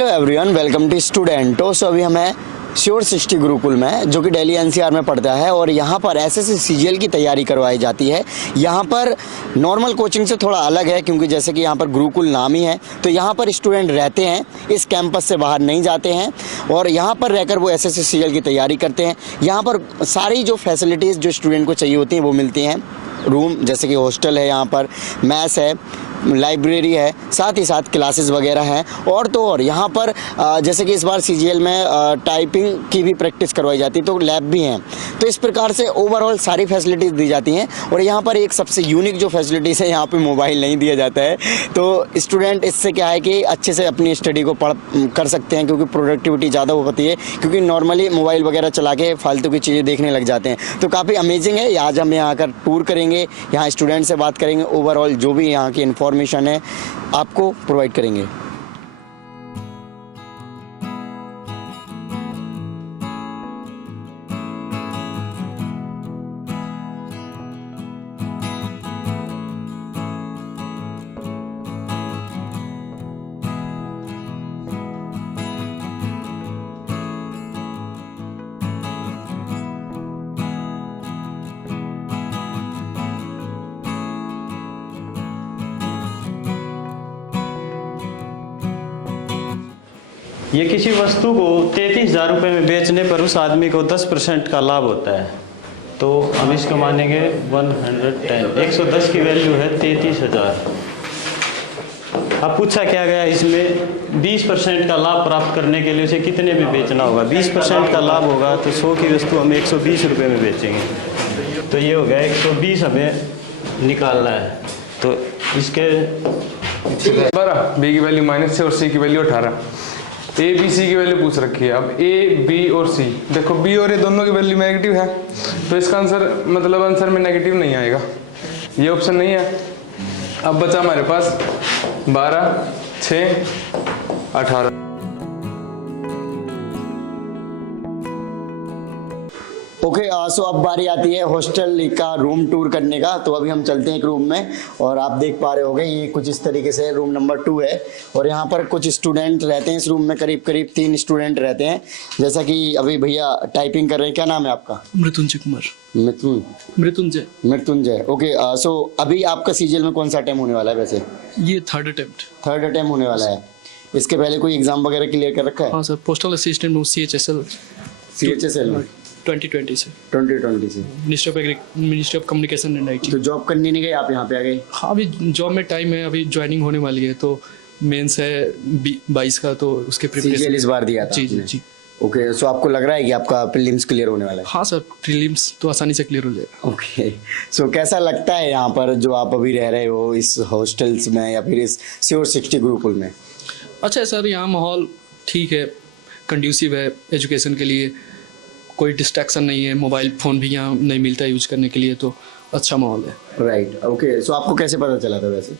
Hello everyone, welcome to स्टूडेंटो। So अभी हमें श्योर 60 गुरुकुल में, जो कि दिल्ली एनसीआर में पड़ता है, और यहाँ पर एसएससी सीजीएल की तैयारी करवाई जाती है। यहाँ पर नॉर्मल कोचिंग से थोड़ा अलग है, क्योंकि जैसे कि यहाँ पर गुरुकुल नाम ही है, तो यहाँ पर स्टूडेंट रहते हैं, इस कैंपस से बाहर नहीं जाते हैं और यहाँ पर रहकर वो एसएससी सीजीएल की तैयारी करते हैं। यहाँ पर सारी जो फैसिलिटीज़ जो स्टूडेंट को चाहिए होती हैं वो मिलती हैं। रूम जैसे कि हॉस्टल है, यहाँ पर मैस है, लाइब्रेरी है, साथ ही साथ क्लासेस वगैरह हैं। और तो और यहाँ पर जैसे कि इस बार सीजीएल में टाइपिंग की भी प्रैक्टिस करवाई जाती है, तो लैब भी हैं। तो इस प्रकार से ओवरऑल सारी फैसिलिटीज़ दी जाती हैं। और यहाँ पर एक सबसे यूनिक जो फैसिलिटीज़ है, यहाँ पे मोबाइल नहीं दिया जाता है। तो स्टूडेंट इससे क्या है कि अच्छे से अपनी स्टडी को कर सकते हैं, क्योंकि प्रोडक्टिविटी ज़्यादा हो पाती है, क्योंकि नॉर्मली मोबाइल वगैरह चला के फालतू की चीज़ें देखने लग जाते हैं। तो काफ़ी अमेजिंग है। आज हम यहाँ आकर टूर करेंगे, यहाँ स्टूडेंट से बात करेंगे, ओवरऑल जो भी यहाँ की इन्फॉर्मेशन है आपको प्रोवाइड करेंगे। ये किसी वस्तु को 33,000 रुपये में बेचने पर उस आदमी को 10% का लाभ होता है। तो हम इसको मानेंगे 110, 110 की वैल्यू है 33,000। अब पूछा क्या गया, इसमें 20% का लाभ प्राप्त करने के लिए उसे कितने में बेचना होगा। 20% का लाभ होगा तो 100 की वस्तु हम 120 रुपये में बेचेंगे। तो ये हो गया 120 हमें निकालना है। तो इसके 12, बी की वैल्यू -6 और सी की वैल्यू 18। ए बी सी की वैल्यू पूछ रखी है। अब ए बी और सी, देखो बी और ए दोनों की वैल्यू नेगेटिव है, तो इसका आंसर मतलब आंसर में नेगेटिव नहीं आएगा, ये ऑप्शन नहीं है। अब बचा हमारे पास 12, 6, 18। ओके, सो अब बारी आती है हॉस्टल का रूम टूर करने का। तो अभी हम चलते हैं एक रूम में, और आप देख पा रहे होंगे ये कुछ इस तरीके से रूम नंबर 2 है। और यहाँ पर कुछ स्टूडेंट रहते हैं इस रूम में, करीब 3 स्टूडेंट रहते हैं। जैसा कि अभी भैया टाइपिंग कर रहे हैं। क्या नाम है आपका? मृत्युंजय कुमार। मृत्युंजय। ओके, सो अभी आपका सीजीएल में कौन सा अटेम्प्ट होने वाला है? वैसे ये थर्ड अटेम्प्ट होने वाला है। इसके पहले कोई एग्जाम वगैरह क्लियर कर रखा है? हाँ सर, पोस्टल असिस्टेंट हूँ CHSL में 2020 से ministry of communication and IT। तो जॉब करने नहीं गए आप, यहाँ पे आ गए? हाँ, अभी जॉब में टाइम है, अभी ज्वाइनिंग होने वाली है, तो मेंस है 22 का, तो उसके सीजीएल प्रिपरेशन इस बार दिया था जी आपने? जी। ओके, सो आपको लग रहा है कि आपका प्रीलिम्स क्लियर होने वाला है? हाँ सर, प्रीलिम्स तो आसानी से क्लियर हो जाएगा। ओके, सो कैसा लगता है यहाँ पर जो आप अभी रह रहे हो, इस हॉस्टल्स में या फिर इस श्योर 60 गुरुकुल में? अच्छा है सर, यहाँ माहौल ठीक है, कंड्यूसिव है एजुकेशन के लिए, कोई डिस्ट्रैक्शन नहीं है, मोबाइल फ़ोन भी यहाँ नहीं मिलता है यूज करने के लिए, तो अच्छा माहौल है। राइट। ओके, सो आपको कैसे पता चला था वैसे?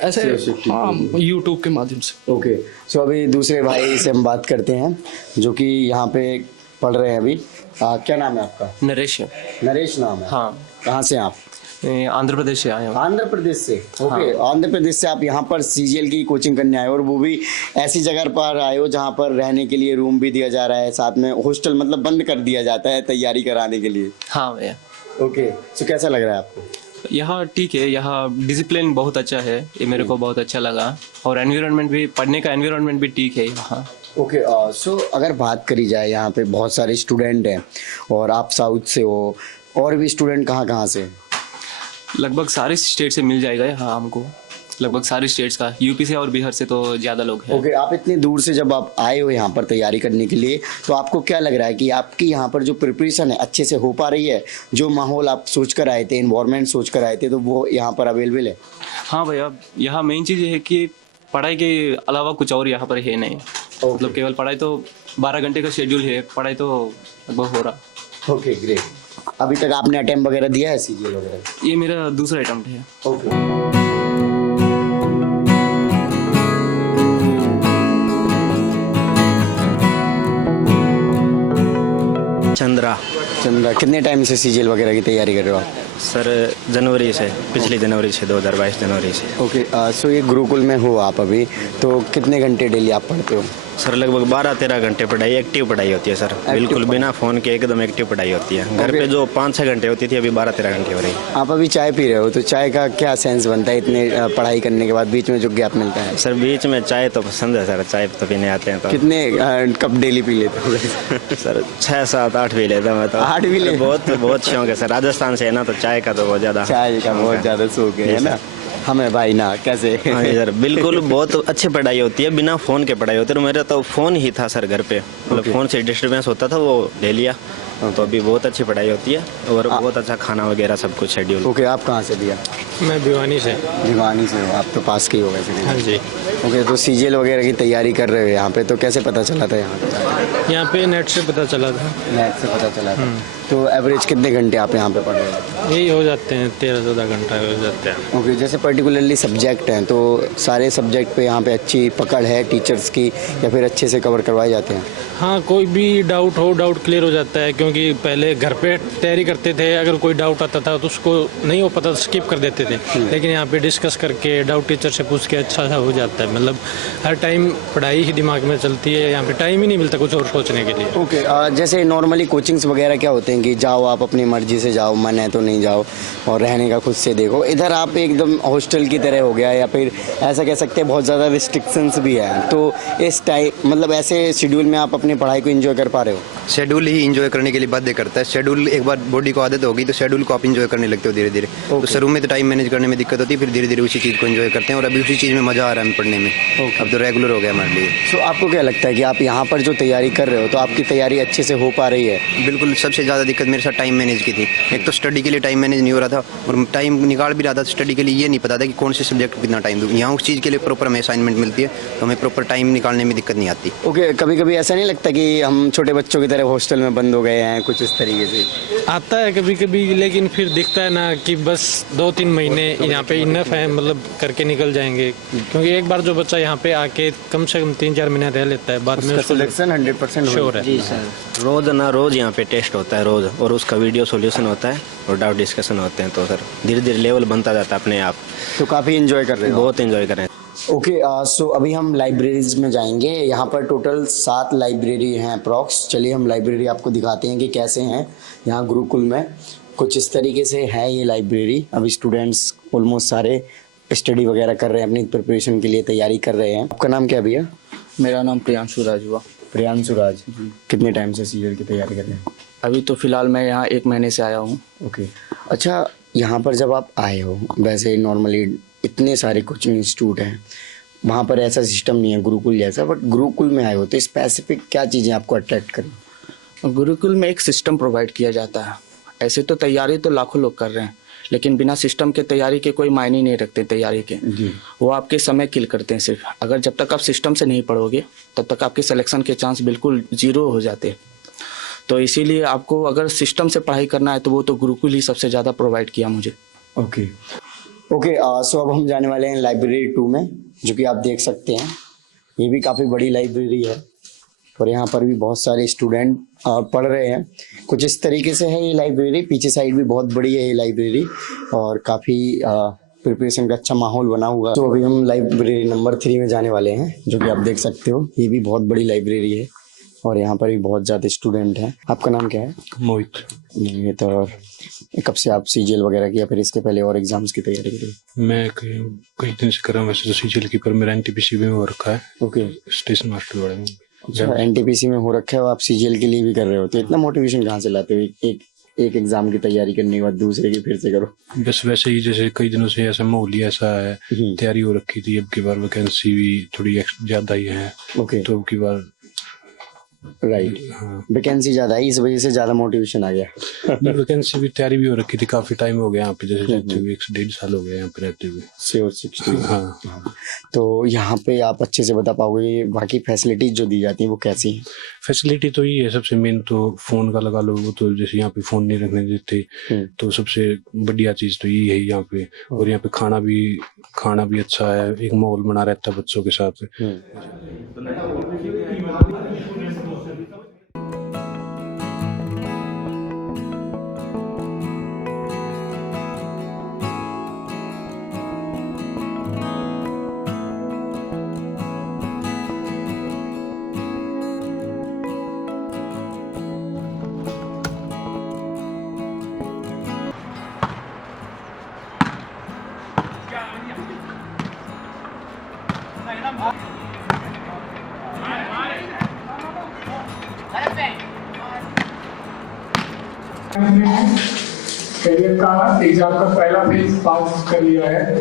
ऐसे हाँ, यूट्यूब के माध्यम से। ओके, सो अभी दूसरे भाई से हम बात करते हैं, जो कि यहाँ पे पढ़ रहे हैं अभी। क्या नाम है आपका? नरेश। नरेश नाम है। हाँ। कहाँ से आप? आंध्र प्रदेश से आए हैं। आंध्र प्रदेश से? ओके, आंध्र प्रदेश से आप यहाँ पर सीजीएल की कोचिंग करने आए हो, और वो भी ऐसी जगह पर आए हो जहाँ पर रहने के लिए रूम भी दिया जा रहा है, साथ में हॉस्टल मतलब बंद कर दिया जाता है तैयारी कराने के लिए। हाँ भैया। ओके, सो कैसा लग रहा है आपको? यहाँ ठीक है, यहाँ डिसिप्लिन बहुत अच्छा है, ये मेरे को बहुत अच्छा लगा, और एनवायरनमेंट भी, पढ़ने का एनवायरनमेंट भी ठीक है यहाँ। ओके, सो अगर बात करी जाए, यहाँ पे बहुत सारे स्टूडेंट हैं और आप साउथ से हो, और भी स्टूडेंट कहाँ से? लगभग सारे स्टेट से मिल जाएगा यहाँ हमको, लगभग सारे स्टेट्स का, यूपी से और बिहार से तो ज़्यादा लोग हैं। ओके, आप इतनी दूर से जब आप आए हो यहाँ पर तैयारी करने के लिए, तो आपको क्या लग रहा है कि आपकी यहाँ पर जो प्रिपरेशन है अच्छे से हो पा रही है? जो माहौल आप सोच कर आए थे, इन्वायरमेंट सोच कर आए थे, तो वो यहाँ पर अवेलेबल है? हाँ भैया, यहाँ मेन चीज़ ये है कि पढ़ाई के अलावा कुछ और यहाँ पर है नहीं। मतलब केवल पढ़ाई, तो 12 घंटे का शेड्यूल है, पढ़ाई तो लगभग हो रहा। Okay, great. अभी तक आपने अटेम्प्ट वगैरह दिया है सीजीएल वगैरह? ये मेरा दूसरा अटेम्प्ट है। ओके। चंद्रा। कितने टाइम से सीजीएल वगैरह की तैयारी कर रहे हो आप? सर जनवरी से, पिछली जनवरी से, 2022 जनवरी से। ओके, सो ये गुरुकुल में हो आप अभी, तो कितने घंटे डेली आप पढ़ते हो? सर लगभग 12-13 घंटे पढ़ाई, एक्टिव पढ़ाई होती है सर, बिल्कुल बिना फ़ोन के एकदम एक्टिव पढ़ाई होती है। घर पे जो 5-6 घंटे होती थी, अभी 12-13 घंटे हो रही है। आप अभी चाय पी रहे हो, तो चाय का क्या सेंस बनता है इतने पढ़ाई करने के बाद बीच में जो गैप मिलता है? सर बीच में चाय तो पसंद है सर, चाय तो पीने आते हैं तो। कितने कप डेली पी लेते हो? सर 6-7-8 भी लेता मैं तो। 8 भी ले? बहुत शौक है सर, राजस्थान से है ना, तो चाय का तो बहुत ज़्यादा चाय का बहुत ज़्यादा शौक है ना हमें भाई ना, कैसे? हाँ जी सर, बिल्कुल बहुत अच्छी पढ़ाई होती है, बिना फ़ोन के पढ़ाई होती है। मेरा तो फ़ोन ही था सर घर पे, मतलब फ़ोन से डिस्टर्बेंस होता था, वो ले लिया। तो अभी बहुत अच्छी पढ़ाई होती है और बहुत अच्छा खाना वगैरह सब कुछ शेड्यूल। ओके, आप कहाँ से दिया? मैं भिवानी से। भिवानी से हो आप, तो पास के ही हो वैसे। हाँ जी। ओके, तो सीजीएल वगैरह की तैयारी कर रहे हो यहाँ पे, तो कैसे पता चला था यहाँ पे? यहाँ पे नेट से पता चला था। नेट से पता चला था। तो एवरेज कितने घंटे आप यहाँ पे पढ़ रहे हो? यही हो जाते हैं 13-14 घंटा हो जाते हैं। ओके, जैसे पर्टिकुलरली सब्जेक्ट हैं, तो सारे सब्जेक्ट पे यहाँ पे अच्छी पकड़ है टीचर्स की, या फिर अच्छे से कवर करवाए जाते हैं? हाँ, कोई भी डाउट हो, डाउट क्लियर हो जाता है, क्योंकि पहले घर पे तैयारी करते थे, अगर कोई डाउट आता था तो उसको नहीं हो पता स्किप कर देते थे, लेकिन यहाँ पे डिस्कस करके डाउट टीचर से पूछ के अच्छा सा हो जाता है। मतलब हर टाइम पढ़ाई ही दिमाग में चलती है, यहाँ पे टाइम ही नहीं मिलता कुछ और सोचने के लिए। ओके, जैसे नॉर्मली कोचिंग्स वगैरह क्या होते हैं कि जाओ आप अपनी मर्जी से जाओ, मन है तो नहीं जाओ, और रहने का खुद से देखो। इधर आप एकदम हॉस्टल की तरह हो गया, या फिर ऐसा कह सकते हैं बहुत ज़्यादा रिस्ट्रिक्शंस भी है, तो इस टाइप मतलब ऐसे शेड्यूल में आप अपनी पढ़ाई को एंजॉय कर पा रहे हो? शेड्यूल ही एंजॉय करने के लिए बाध्य करता है। शेड्यूल एक बार बॉडी को आदत होगी तो शेड्यूल को आप एंजॉय करने लगते हो धीरे धीरे। तो शुरू में तो टाइम मैनेज करने में दिक्कत होती है, फिर धीरे धीरे उसी चीज़ को एंजॉय करते हैं, और अभी उसी चीज़ में मज़ा आ रहा है पढ़ने में। अब तो रेगुलर हो गया हमारे लिए। तो आपको क्या लगता है कि आप यहाँ पर जो तैयारी कर रहे हो, तो आपकी तैयारी अच्छे से हो पा रही है? बिल्कुल, सबसे ज़्यादा दिक्कत मेरे साथ टाइम मैनेज की थी। एक तो स्टडी के लिए टाइम मैनेज नहीं हो रहा था, और टाइम निकाल भी रहा था स्टडी के लिए, ये नहीं पता था कि कौन से सब्जेक्ट को कितना टाइम दूँ। यहाँ उस चीज़ के लिए प्रॉपर हमें असाइनमेंट मिलती है, तो हमें प्रॉपर टाइम निकालने में दिक्कत नहीं आती। ओके, कभी कभी ऐसा नहीं लगता कि हम छोटे बच्चों की तरह हॉस्टल में बंद हो गए हैं, कुछ इस तरीके से? आता है कभी कभी, लेकिन फिर दिखता है ना कि बस 2-3 महीने यहाँ पे इनफ है, मतलब करके निकल जाएंगे, क्योंकि एक बार जो बच्चा यहाँ पे आके कम से कम 3-4 महीने रह लेता है, बाद में उसको सिलेक्शन 100% श्योर है। जी सर, रोज़ यहाँ पे टेस्ट होता है रोज़, और उसका वीडियो सॉल्यूशन होता है और डाउट डिस्कशन होते हैं, तो सर धीरे धीरे लेवल बनता जाता है अपने आप। तो काफ़ी एंजॉय कर रहे हो? बहुत एंजॉय कर रहे हैं। ओके, सो अभी हम लाइब्रेरीज में जाएंगे। यहाँ पर टोटल 7 लाइब्रेरी हैं अप्रॉक्स। चलिए हम लाइब्रेरी आपको दिखाते हैं कि कैसे हैं यहाँ गुरुकुल में। कुछ इस तरीके से है ये लाइब्रेरी। अभी स्टूडेंट्स ऑलमोस्ट सारे स्टडी वगैरह कर रहे हैं, अपनी प्रिपरेशन के लिए तैयारी कर रहे हैं। आपका नाम क्या है भैया? मेरा नाम प्रियांशु राज हुआ। प्रियांशु राज, कितने टाइम से सीरियल की तैयारी कर रहे हैं? अभी तो फ़िलहाल मैं यहाँ 1 महीने से आया हूँ। ओके, अच्छा, यहाँ पर जब आप आए हो, वैसे नॉर्मली इतने सारे कोचिंग इंस्टीट्यूट हैं, वहाँ पर ऐसा सिस्टम नहीं है गुरुकुल जैसा, बट गुरुकुल में आए हो तो स्पेसिफिक क्या चीज़ें आपको अट्रैक्ट करें? गुरुकुल में एक सिस्टम प्रोवाइड किया जाता है। ऐसे तो तैयारी तो लाखों लोग कर रहे हैं, लेकिन बिना सिस्टम के तैयारी के कोई मायने नहीं रखते तैयारी के। वो आपके समय किल करते हैं सिर्फ। अगर जब तक आप सिस्टम से नहीं पढ़ोगे तब तक आपके सिलेक्शन के चांस बिल्कुल 0 हो जाते हैं। तो इसीलिए आपको अगर सिस्टम से पढ़ाई करना है तो वो तो गुरुकुल ही सबसे ज़्यादा प्रोवाइड किया मुझे। ओके, सो अब हम जाने वाले हैं लाइब्रेरी 2 में, जो कि आप देख सकते हैं। ये भी काफ़ी बड़ी लाइब्रेरी है, और यहाँ पर भी बहुत सारे स्टूडेंट पढ़ रहे हैं। कुछ इस तरीके से है ये लाइब्रेरी। पीछे साइड भी बहुत बड़ी है ये लाइब्रेरी, और काफ़ी प्रिपरेशन का अच्छा माहौल बना हुआ। तो अभी हम लाइब्रेरी नंबर 3 में जाने वाले हैं, जो कि आप देख सकते हो। ये भी बहुत बड़ी लाइब्रेरी है, और यहाँ पर भी बहुत ज़्यादा स्टूडेंट हैं। आपका नाम क्या है? मोहित। तो कब से आप सीजीएल वगैरह की, या फिर इसके पहले और एग्जाम्स की तैयारी कर रहे हो? मैं कई दिन से कर रहा हूँ वैसे तो सीजीएल की, पर मेरा एनटीपीसी में हो रखा है। ओके, स्टेशन मास्टर वाले में। अच्छा, एनटीपीसी में हो रखा है और आप सीजीएल के लिए भी कर रहे हो, तो इतना मोटिवेशन कहाँ से लाते हो? एक एग्जाम की तैयारी करने के बाद दूसरे की फिर से करो? बस वैसे ही, जैसे कई दिनों से ऐसा माहौल ही ऐसा है, तैयारी हो रखी थी। अब की बार वैकेंसी भी थोड़ी ज्यादा ही है। ओके, तो अब की बार राइट, वैकेंसी ज्यादा है, इस वजह से ज्यादा मोटिवेशन आ गया। वैकेंसी भी, तैयारी भी हो रखी थी। काफी टाइम हो गया यहाँ पे, जैसे रहते हुए 1 से 1.5 साल हो गया यहाँ पे रहते हुए। 60। हाँ, तो यहाँ पे आप अच्छे से बता पाओगे बाकी फैसिलिटीज जो दी जाती हैं वो कैसी हैं? फैसिलिटी तो ये है, सबसे मेन तो फोन का लगा लो। वो तो जैसे यहाँ पे फोन नहीं रखने देते, तो सबसे बढ़िया चीज तो ये है यहाँ पे। और यहाँ पे खाना भी अच्छा है, एक माहौल बना रहता है बच्चों के साथ। कैरियर का एग्जाम का पहला फेज पास कर लिया है।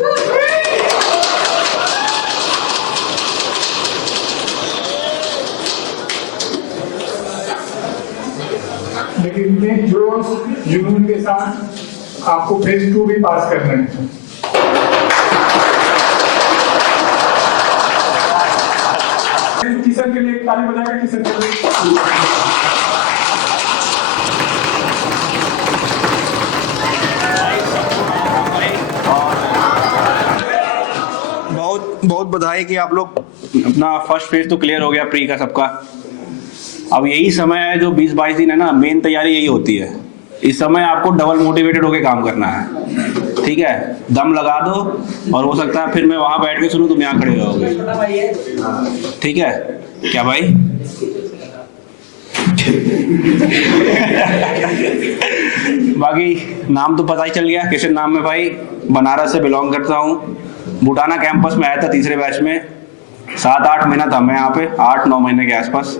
लेकिन इतने जोश जुनून के साथ आपको फेज 2 भी पास करना है। किशन के लिए एक ताली बजाएगा। किशन के लिए बहुत बधाई कि आप लोग अपना फर्स्ट फेज तो क्लियर हो गया प्री का सबका। अब यही समय है जो 20-22 दिन है ना, मेन तैयारी यही होती है। इस समय आपको डबल मोटिवेटेड होकर काम करना है, ठीक है। दम लगा दो और हो सकता है फिर मैं वहां बैठ के सुनूं तुम यहाँ खड़े रहोगे, ठीक है क्या भाई? बाकी नाम तो पता ही चल गया, किशन नाम में भाई, बनारस से बिलोंग करता हूँ। बुटाना कैंपस में आया था तीसरे बैच में, 7-8 महीना था मैं यहाँ पे, 8-9 महीने के आसपास,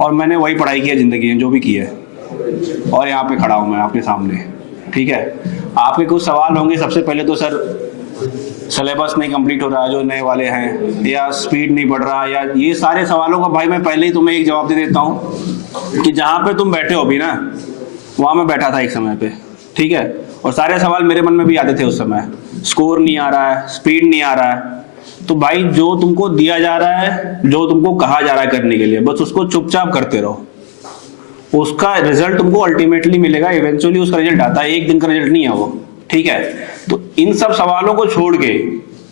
और मैंने वही पढ़ाई की है जिंदगी में जो भी की है, और यहाँ पे खड़ा हूँ मैं आपके सामने, ठीक है। आपके कुछ सवाल होंगे। सबसे पहले तो सर सिलेबस नहीं कंप्लीट हो रहा है जो नए वाले हैं, या स्पीड नहीं बढ़ रहा, या ये सारे सवालों का भाई मैं पहले ही तुम्हें एक जवाब दे देता हूँ कि जहाँ पे तुम बैठे हो भी ना, वहाँ मैं बैठा था एक समय पे, ठीक है। और सारे सवाल मेरे मन में भी आते थे उस समय। स्कोर नहीं आ रहा है, स्पीड नहीं आ रहा है, तो भाई जो तुमको दिया जा रहा है, जो तुमको कहा जा रहा है करने के लिए, बस उसको चुपचाप करते रहो। उसका रिजल्ट तुमको अल्टीमेटली मिलेगा, इवेंचुअली उसका रिजल्ट आता है, एक दिन का रिजल्ट नहीं है वो, ठीक है। तो इन सब सवालों को छोड़ के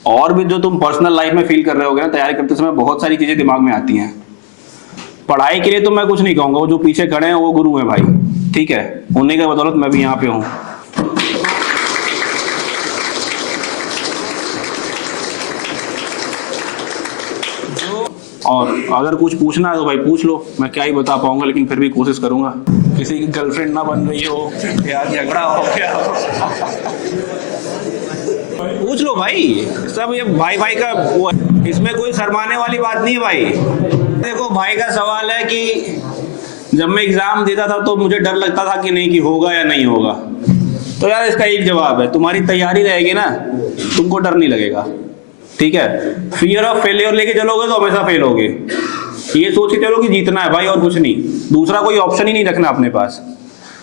और भी जो तुम पर्सनल लाइफ में फील कर रहे होगे ना, तैयारी करते समय बहुत सारी चीजें दिमाग में आती हैं। पढ़ाई के लिए तो मैं कुछ नहीं कहूंगा, वो जो पीछे खड़े हैं वो गुरु हैं भाई, ठीक है। उन्हीं के बदौलत मैं भी यहाँ पे हूँ। और अगर कुछ पूछना है तो भाई पूछ लो, मैं क्या ही बता पाऊंगा, लेकिन फिर भी कोशिश करूंगा। किसी की गर्लफ्रेंड ना बन रही हो या झगड़ा हो गया हो, पूछ लो भाई, सब ये भाई भाई का वो, इसमें कोई शर्माने वाली बात नहीं है भाई। देखो भाई का सवाल है कि जब मैं एग्जाम देता था तो मुझे डर लगता था कि नहीं कि होगा या नहीं होगा, तो यार इसका एक जवाब है, तुम्हारी तैयारी रहेगी ना, तुमको डर नहीं लगेगा, ठीक है। फियर ऑफ फेलियर लेके चलोगे तो हमेशा फेल होगे। ये सोच के चलो कि जीतना है भाई और कुछ नहीं, दूसरा कोई ऑप्शन ही नहीं रखना अपने पास।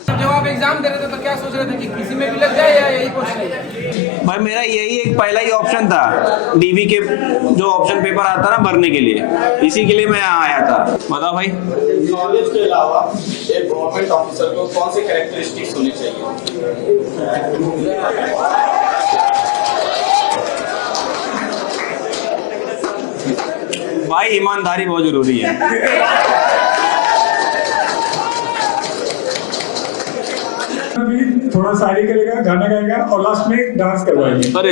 जब आप एग्जाम दे रहे थे तो क्या सोच रहे थे कि किसी में भी लग जाए या यही क्वेश्चन? भाई मेरा यही एक पहला ही ऑप्शन था, डीबी के जो ऑप्शन पेपर आता ना भरने के लिए, इसी के लिए मैं यहाँ आया था। बताओ भाई। नॉलेज के अलावा एक गवर्नमेंट ऑफिसर को कौन सी कैरेक्टरिस्टिक्स होनी चाहिए? भाई ईमानदारी बहुत जरूरी है। थोड़ा शायरी करेगा, गाना गाएगा और लास्ट में डांस करवाएंगे। अरे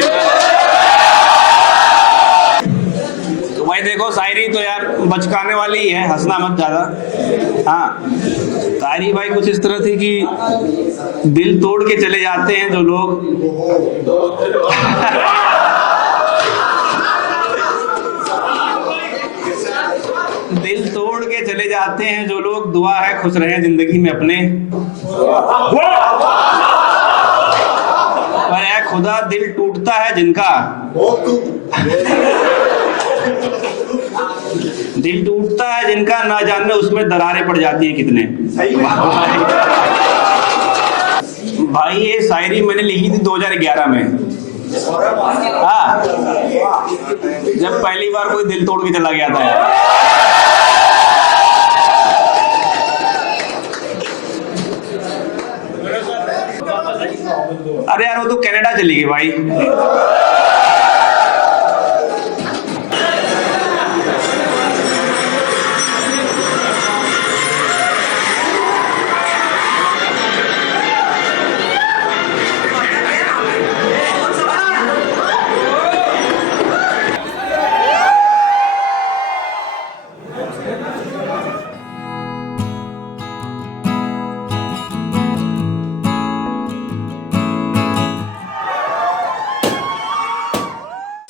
तो भाई देखो, शायरी तो यार बचकाने वाली ही है, हंसना मत ज्यादा। हाँ, शायरी भाई कुछ इस तरह थी कि दिल तोड़ के चले जाते हैं जो लोग दिल तोड़ के चले जाते हैं जो लोग, दुआ है खुश रहे जिंदगी में अपने। पर ऐ खुदा दिल टूटता है जिनका, दिल टूटता है जिनका, ना जाने उसमें दरारें पड़ जाती हैं कितने। भाई ये शायरी मैंने लिखी थी 2011 में। हाँ, जब पहली बार कोई दिल तोड़ के चला गया था यार। अरे यार वो तो कनाडा चली गई भाई।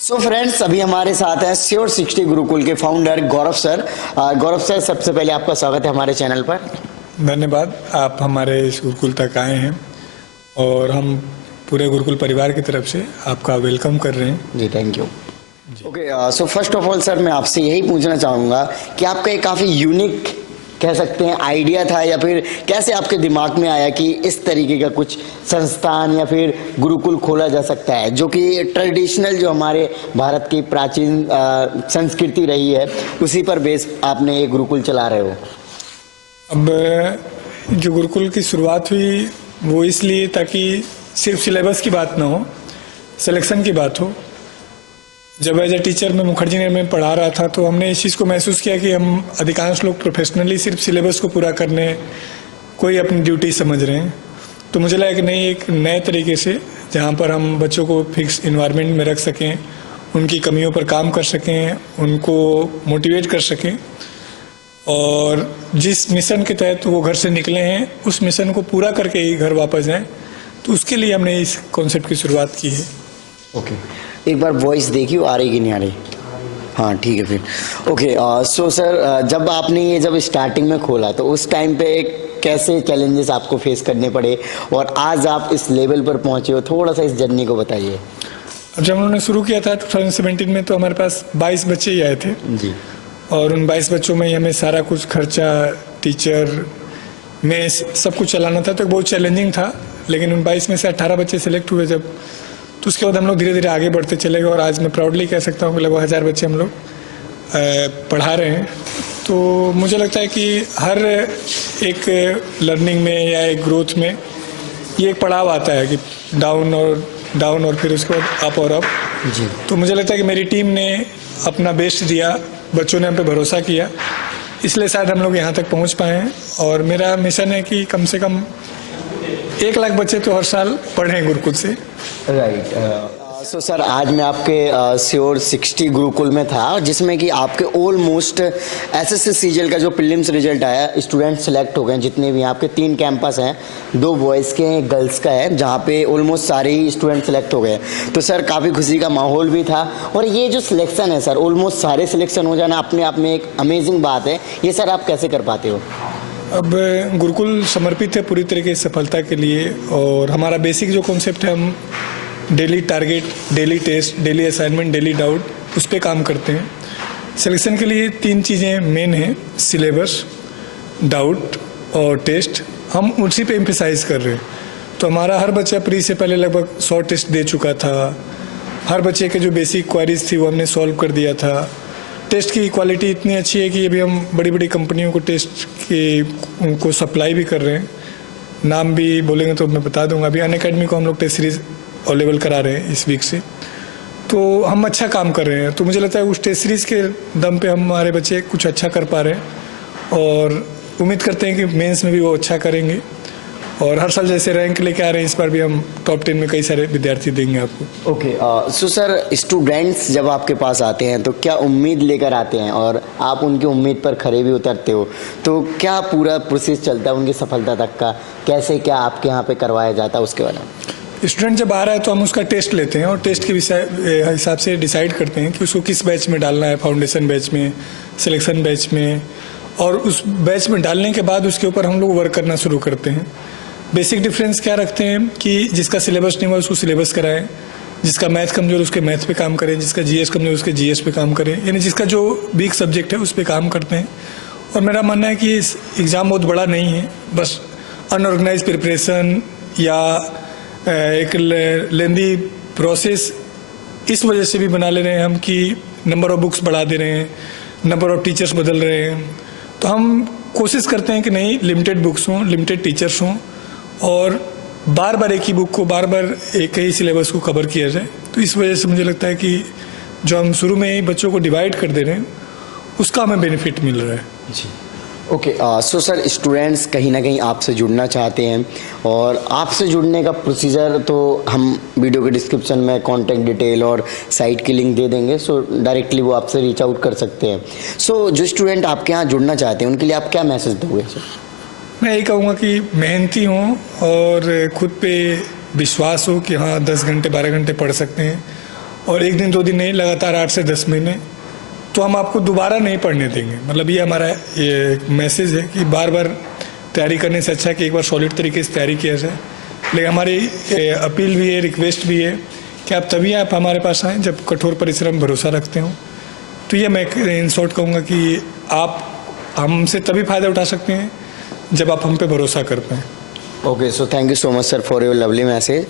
सो फ्रेंड्स, अभी हमारे साथ हैं श्योर 60 गुरुकुल के फाउंडर गौरव सर। गौरव सर, सबसे पहले आपका स्वागत है हमारे चैनल पर। धन्यवाद, आप हमारे इस गुरुकुल तक आए हैं और हम पूरे गुरुकुल परिवार की तरफ से आपका वेलकम कर रहे हैं। जी, thank you. Okay, so first of all sir, मैं आपसे यही पूछना चाहूँगा कि आपका एक काफ़ी यूनिक कह सकते हैं आइडिया था, या फिर कैसे आपके दिमाग में आया कि इस तरीके का कुछ संस्थान या फिर गुरुकुल खोला जा सकता है, जो कि ट्रेडिशनल जो हमारे भारत की प्राचीन संस्कृति रही है उसी पर बेस आपने ये गुरुकुल चला रहे हो। अब जो गुरुकुल की शुरुआत हुई वो इसलिए ताकि सिर्फ सिलेबस की बात ना हो, सिलेक्शन की बात हो। जब एज ए टीचर मैं मुखर्जी नगर में पढ़ा रहा था तो हमने इस चीज़ को महसूस किया कि हम अधिकांश लोग प्रोफेशनली सिर्फ सिलेबस को पूरा करने कोई अपनी ड्यूटी समझ रहे हैं। तो मुझे लगा कि नहीं, एक नए तरीके से जहाँ पर हम बच्चों को फिक्स इन्वायरमेंट में रख सकें, उनकी कमियों पर काम कर सकें, उनको मोटिवेट कर सकें, और जिस मिशन के तहत वो घर से निकले हैं उस मिशन को पूरा करके ही घर वापस जाएं, तो उसके लिए हमने इस कॉन्सेप्ट की शुरुआत की है। ओके, एक बार वॉइस देखियो आ रही कि नहीं आ रही? हाँ, ठीक है फिर। ओके, सो सर, जब आपने ये जब स्टार्टिंग में खोला तो उस टाइम पे कैसे चैलेंजेस आपको फेस करने पड़े और आज आप इस लेवल पर पहुंचे हो, थोड़ा सा इस जर्नी को बताइए। जब उन्होंने शुरू किया था 2017 में तो हमारे पास 22 बच्चे ही आए थे जी, और उन 22 बच्चों में ही हमें सारा कुछ खर्चा, टीचर में सब कुछ चलाना था, तो बहुत चैलेंजिंग था। लेकिन उन 22 में से 18 बच्चे सिलेक्ट हुए जब, तो उसके बाद हम लोग धीरे धीरे आगे बढ़ते चले गए और आज मैं प्राउडली कह सकता हूँ कि लगभग 1000 बच्चे हम लोग पढ़ा रहे हैं। तो मुझे लगता है कि हर एक लर्निंग में या एक ग्रोथ में ये एक पड़ाव आता है कि डाउन और फिर उसके बाद अप और अप जी। तो मुझे लगता है कि मेरी टीम ने अपना बेस्ट दिया, बच्चों ने हम पे भरोसा किया, इसलिए शायद हम लोग यहाँ तक पहुँच पाए हैं। और मेरा मिशन है कि कम से कम 1 लाख बच्चे तो हर साल पढ़ें गुरुकुल से। राइट। सो सर, आज मैं आपके श्योर 60 गुरुकुल में था जिसमें कि आपके ऑलमोस्ट एसएससी सीजीएल का जो प्रीलिम्स रिजल्ट आया, स्टूडेंट सेलेक्ट हो गए जितने भी। आपके 3 कैंपस हैं, 2 बॉयज़ के हैं, गर्ल्स का है, जहाँ पे ऑलमोस्ट सारे ही स्टूडेंट सेलेक्ट हो गए। तो सर, काफ़ी खुशी का माहौल भी था। और ये जो सिलेक्शन है सर, ऑलमोस्ट सारे सिलेक्शन हो जाना अपने आप में एक अमेजिंग बात है। ये सर आप कैसे कर पाते हो? अब गुरुकुल समर्पित है पूरी तरीके से सफलता के लिए, और हमारा बेसिक जो कॉन्सेप्ट है, हम daily target, daily test, daily assignment, daily doubt, उस पर काम करते हैं। सिलेक्शन के लिए 3 चीज़ें मेन हैं, सिलेबस, डाउट और टेस्ट। हम उसी पे एम्फेसाइज कर रहे हैं। तो हमारा हर बच्चा प्री से पहले लगभग 100 टेस्ट दे चुका था। हर बच्चे के जो बेसिक क्वारीज थी वो हमने सॉल्व कर दिया था। टेस्ट की क्वालिटी इतनी अच्छी है कि अभी हम बड़ी बड़ी कंपनियों को टेस्ट के उनको सप्लाई भी कर रहे हैं। नाम भी बोलेंगे तो मैं बता दूंगा। अभी अनअकैडमी को हम लोग टेस्ट सीरीज अवेलेबल करा रहे हैं इस वीक से। तो हम अच्छा काम कर रहे हैं। तो मुझे लगता है उस टेस्ट सीरीज के दम पे हमारे बच्चे कुछ अच्छा कर पा रहे हैं, और उम्मीद करते हैं कि मेंस में भी वो अच्छा करेंगे। और हर साल जैसे रैंक लेके आ रहे हैं, इस बार भी हम टॉप 10 में कई सारे विद्यार्थी देंगे आपको। ओके, सो सर, स्टूडेंट्स जब आपके पास आते हैं तो क्या उम्मीद लेकर आते हैं और आप उनकी उम्मीद पर खरे भी उतरते हो? तो क्या पूरा प्रोसेस चलता है उनकी सफलता तक का? कैसे क्या आपके यहाँ पे करवाया जाता है उसके बारे में? स्टूडेंट जब आ रहा है तो हम उसका टेस्ट लेते हैं और टेस्ट के हिसाब से डिसाइड करते हैं कि उसको किस बैच में डालना है, फाउंडेशन बैच में, सिलेक्शन बैच में। और उस बैच में डालने के बाद उसके ऊपर हम लोग वर्क करना शुरू करते हैं। बेसिक डिफरेंस क्या रखते हैं कि जिसका सिलेबस नहीं हुआ उसको सिलेबस कराएं, जिसका मैथ कमजोर उसके मैथ पे काम करें, जिसका जीएस कमजोर उसके जीएस पे काम करें, यानी जिसका जो वीक सब्जेक्ट है उस पर काम करते हैं। और मेरा मानना है कि इस एग्ज़ाम बहुत बड़ा नहीं है, बस अनऑर्गेनाइज प्रिपरेशन या एक लेंदी प्रोसेस इस वजह से भी बना ले रहे हैं हम कि नंबर ऑफ बुक्स बढ़ा दे रहे हैं, नंबर ऑफ टीचर्स बदल रहे हैं। तो हम कोशिश करते हैं कि नहीं, लिमिटेड बुक्स हों, लिमिटेड टीचर्स हों, और बार बार एक ही बुक को, बार बार एक ही सिलेबस को कवर किया जाए। तो इस वजह से मुझे लगता है कि जो हम शुरू में ही बच्चों को डिवाइड कर दे रहे हैं उसका हमें बेनिफिट मिल रहा है। जी, ओके। सो सर, स्टूडेंट्स कहीं ना कहीं आपसे जुड़ना चाहते हैं, और आपसे जुड़ने का प्रोसीजर तो हम वीडियो के डिस्क्रिप्शन में कॉन्टैक्ट डिटेल और साइट की लिंक दे देंगे। सो डायरेक्टली वो आपसे रीच आउट कर सकते हैं। सो जो स्टूडेंट आपके यहाँ जुड़ना चाहते हैं उनके लिए आप क्या मैसेज दोगे सर? मैं यही कहूँगा कि मेहनती हों और खुद पे विश्वास हो कि हाँ 10 घंटे 12 घंटे पढ़ सकते हैं, और 1 दिन 2 दिन नहीं, लगातार 8 से 10 महीने, तो हम आपको दोबारा नहीं पढ़ने देंगे। मतलब ये हमारा ये मैसेज है कि बार बार तैयारी करने से अच्छा है कि एक बार सॉलिड तरीके से तैयारी किया जाए। लेकिन हमारी अपील भी है, रिक्वेस्ट भी है कि आप तभी आप हमारे पास आएँ जब कठोर परिश्रम भरोसा रखते हो। तो ये मैं इन शॉर्ट कहूँगा कि आप हमसे तभी फ़ायदा उठा सकते हैं जब आप हम पे भरोसा कर पाएँ। Okay, so thank you so much sir for your lovely message.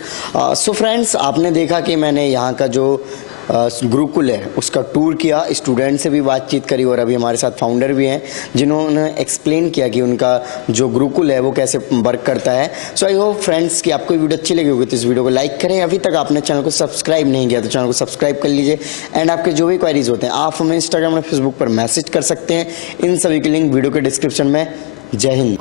So friends, आपने देखा कि मैंने यहाँ का जो गुरुकुल है उसका टूर किया, स्टूडेंट से भी बातचीत करी और अभी हमारे साथ फाउंडर भी हैं जिन्होंने एक्सप्लेन किया कि उनका जो गुरुकुल है वो कैसे वर्क करता है। सो आई होप फ्रेंड्स कि आपको वीडियो अच्छी लगी होगी तो इस वीडियो को लाइक करें। अभी तक आपने चैनल को सब्सक्राइब नहीं किया तो चैनल को सब्सक्राइब कर लीजिए। एंड आपके जो भी क्वेरीज होते हैं आप हमें इंस्टाग्राम और फेसबुक पर मैसेज कर सकते हैं। इन सभी के लिंक वीडियो के डिस्क्रिप्शन में। जय हिंद।